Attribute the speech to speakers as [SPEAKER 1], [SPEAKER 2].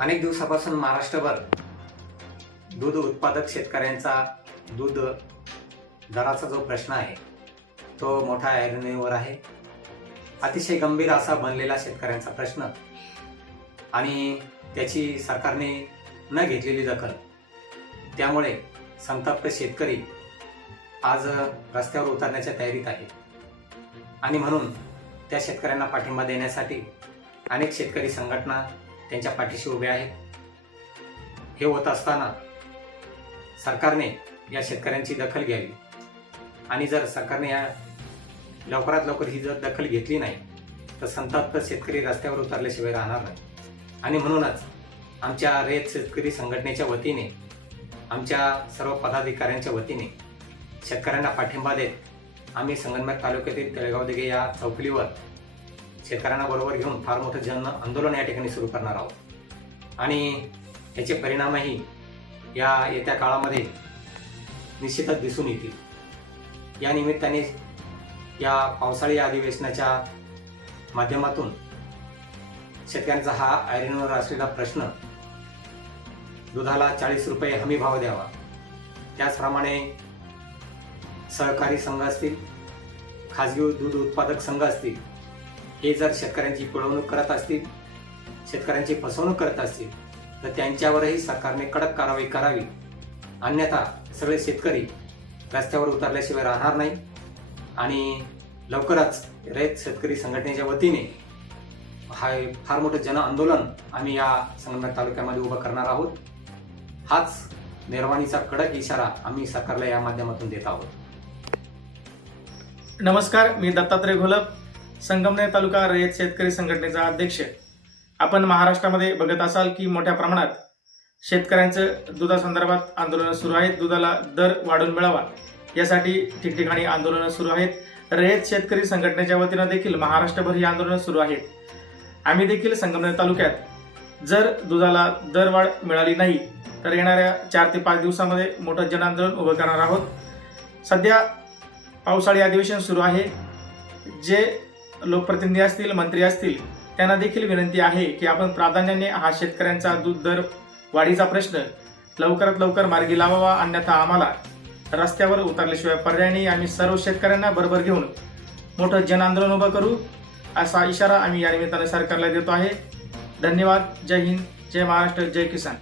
[SPEAKER 1] अनेक दिवसापासून महाराष्ट्रभर दूध उत्पादक शेतकऱ्यांचा दूध दराचा जो प्रश्न आहे तो मोठ्या ऐरणीवर आहे. अतिशय गंभीर असा बनलेला शेतकऱ्यांचा प्रश्न. आणि त्याची सरकारने न घेतलेली दखल. त्यामुळे संतप्त शेतकरी आज रस्त्यावर उतरण्याच्या तयारीत आहे. आणि म्हणून त्या शेतकऱ्यांना पाठिंबा देण्यासाठी अनेक शेतकरी संघटना त्यांच्या पाठीशी उभे आहेत हे होत असताना सरकारने या शेतकऱ्यांची दखल घ्यावी. आणि जर सरकारने या लवकरात लवकर ही जर दखल घेतली नाही तर संतप्त शेतकरी रस्त्यावर उतरल्याशिवाय राहणार नाही. आणि म्हणूनच आमच्या रयत शेतकरी संघटनेच्या वतीने आमच्या सर्व पदाधिकाऱ्यांच्या वतीने शेतकऱ्यांना पाठिंबा देत आम्ही संगनमेर तालुक्यातील तळेगाव दिघे या चौकलीवर शेतकऱ्यांना बरोबर घेऊन फार मोठं जन आंदोलन या ठिकाणी सुरू करणार आहोत. आणि याचे परिणामही या येत्या काळामध्ये निश्चितच दिसून येतील. या निमित्ताने या पावसाळी अधिवेशनाच्या माध्यमातून शेतकऱ्यांचा हा आयरनवर असलेला प्रश्न दुधाला चाळीस रुपये हमी भाव द्यावा. त्याचप्रमाणे सहकारी संघ असतील खाजगी दूध उत्पादक संघ असतील हे जर शेतकऱ्यांची पिळवणूक करत असतील शेतकऱ्यांची फसवणूक करत असतील तर त्यांच्यावरही सरकारने कडक कारवाई करावी. अन्यथा सगळे शेतकरी रस्त्यावर उतरल्याशिवाय राहणार नाही आणि लवकरच रयत शेतकरी संघटनेच्या वतीने हा फार मोठं जन आंदोलन आम्ही या संगमनेर तालुक्यामध्ये उभं करणार आहोत. हाच निर्वाणीचा कडक इशारा आम्ही सरकारला या माध्यमातून देत आहोत.
[SPEAKER 2] नमस्कार मी दत्तात्रय घोलप. संगमनेर तालुका रयत शेतकरी संघटनेचा अध्यक्ष. आपण महाराष्ट्रामध्ये बघत असाल की मोठ्या प्रमाणात शेतकऱ्यांचं दुधासंदर्भात आंदोलनं सुरू आहेत. दुधाला दर वाढून मिळावा यासाठी ठिकठिकाणी आंदोलनं सुरू आहेत. रयत शेतकरी संघटनेच्या वतीनं देखील महाराष्ट्रभर ही आंदोलनं सुरू आहेत. आम्ही देखील संगमनेर तालुक्यात जर दुधाला दरवाढ मिळाली नाही तर येणाऱ्या चार ते पाच दिवसामध्ये मोठं जनआंदोलन उभं करणार आहोत. सध्या पावसाळी अधिवेशन सुरू आहे. जे लोकप्रतिनिधी असतील मंत्री असतील त्यांना देखील विनंती आहे की आपण प्राधान्याने हा शेतकऱ्यांचा दूध दर वाढीचा प्रश्न लवकरात लवकर मार्गी लावावा अन्यथा आम्हाला रस्त्यावर उतरल्याशिवाय पर्याय नाही. आम्ही सर्व शेतकऱ्यांना बरोबर घेऊन मोठं जन आंदोलन उभं करू असा इशारा आम्ही या निमित्ताने सरकारला देतो आहे. धन्यवाद. जय हिंद. जय महाराष्ट्र. जय किसान.